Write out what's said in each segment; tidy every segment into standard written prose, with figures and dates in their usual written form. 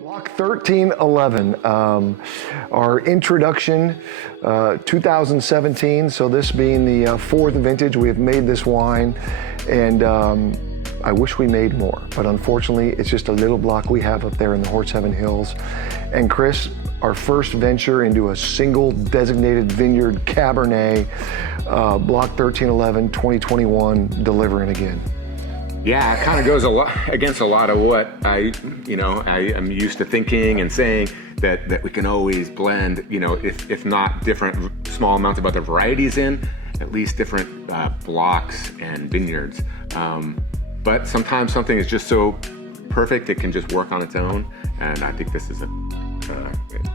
Block 1311, our introduction, 2017, so this being the fourth vintage, we have made this wine, and I wish we made more, but unfortunately it's just a little block we have up there in the Horse Heaven Hills. And Chris, our first venture into a single designated vineyard Cabernet, Block 1311, 2021, delivering again. Yeah, it kind of goes against a lot of what I am used to thinking and saying, that we can always blend, if not different small amounts of other varieties in, at least different blocks and vineyards. But sometimes something is just so perfect it can just work on its own, and I think this is a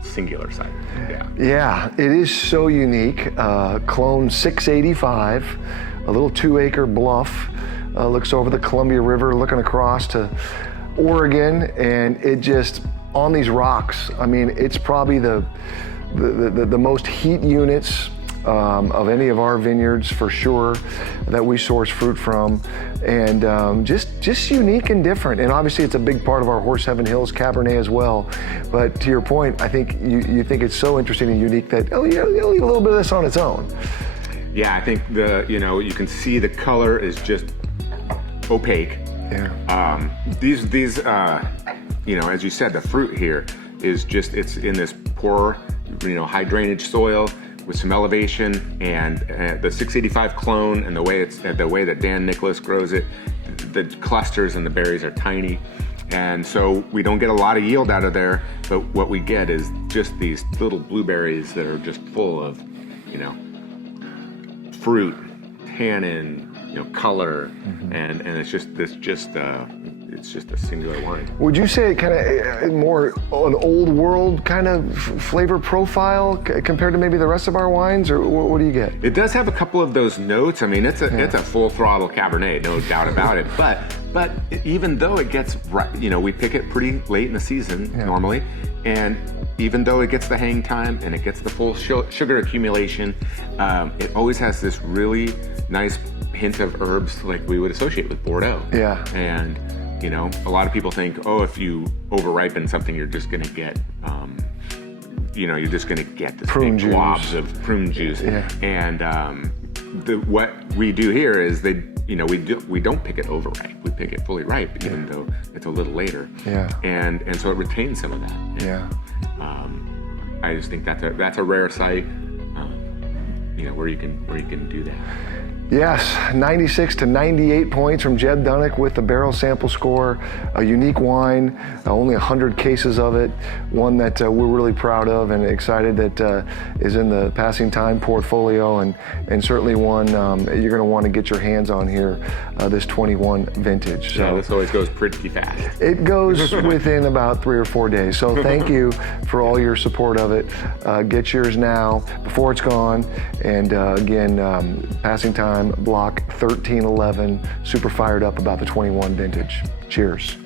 singular site. Yeah, it is so unique. Clone 685, a little 2-acre bluff. Looks over the Columbia River, looking across to Oregon, and it just, on these rocks, I mean, it's probably the most heat units of any of our vineyards for sure that we source fruit from, and just unique and different. And obviously it's a big part of our Horse Heaven Hills Cabernet as well. But to your point, I think you think it's so interesting and unique that you'll leave a little bit of this on its own. Yeah, I think you can see the color is just opaque. Yeah. These as you said, the fruit here is just, it's in this poor, high drainage soil with some elevation, and the 685 clone and the way that Dan Nicholas grows it, the clusters and the berries are tiny, and so we don't get a lot of yield out of there, but what we get is just these little blueberries that are just full of, fruit, tannin, color, and it's just a singular wine. Would you say kind of more an old world kind of flavor profile compared to maybe the rest of our wines, or what do you get? It does have a couple of those notes. I mean, it's a full throttle Cabernet, no doubt about it. But even though it gets we pick it pretty late in the season normally, and even though it gets the hang time and it gets the full sugar accumulation, it always has this really nice hint of herbs like we would associate with Bordeaux. Yeah. And a lot of people think, if you over-ripen something, you're just going to get, you're just going to get this prune big juice. globs of prune juice. Yeah. And what we do here is we don't pick it overripe. We pick it fully ripe, even though it's a little later. Yeah. And so it retains some of that. Yeah. I just think that's a rare site, where you can do that. Yes, 96 to 98 points from Jeb Dunnick with the barrel sample score. A unique wine, only 100 cases of it. One that we're really proud of and excited that is in the Passing Time portfolio, and certainly one you're going to want to get your hands on here, this 21 vintage. So this always goes pretty fast. It goes within about 3 or 4 days. So thank you for all your support of it. Get yours now before it's gone. And again, Passing Time, Block 1311, super fired up about the 21 vintage. Cheers.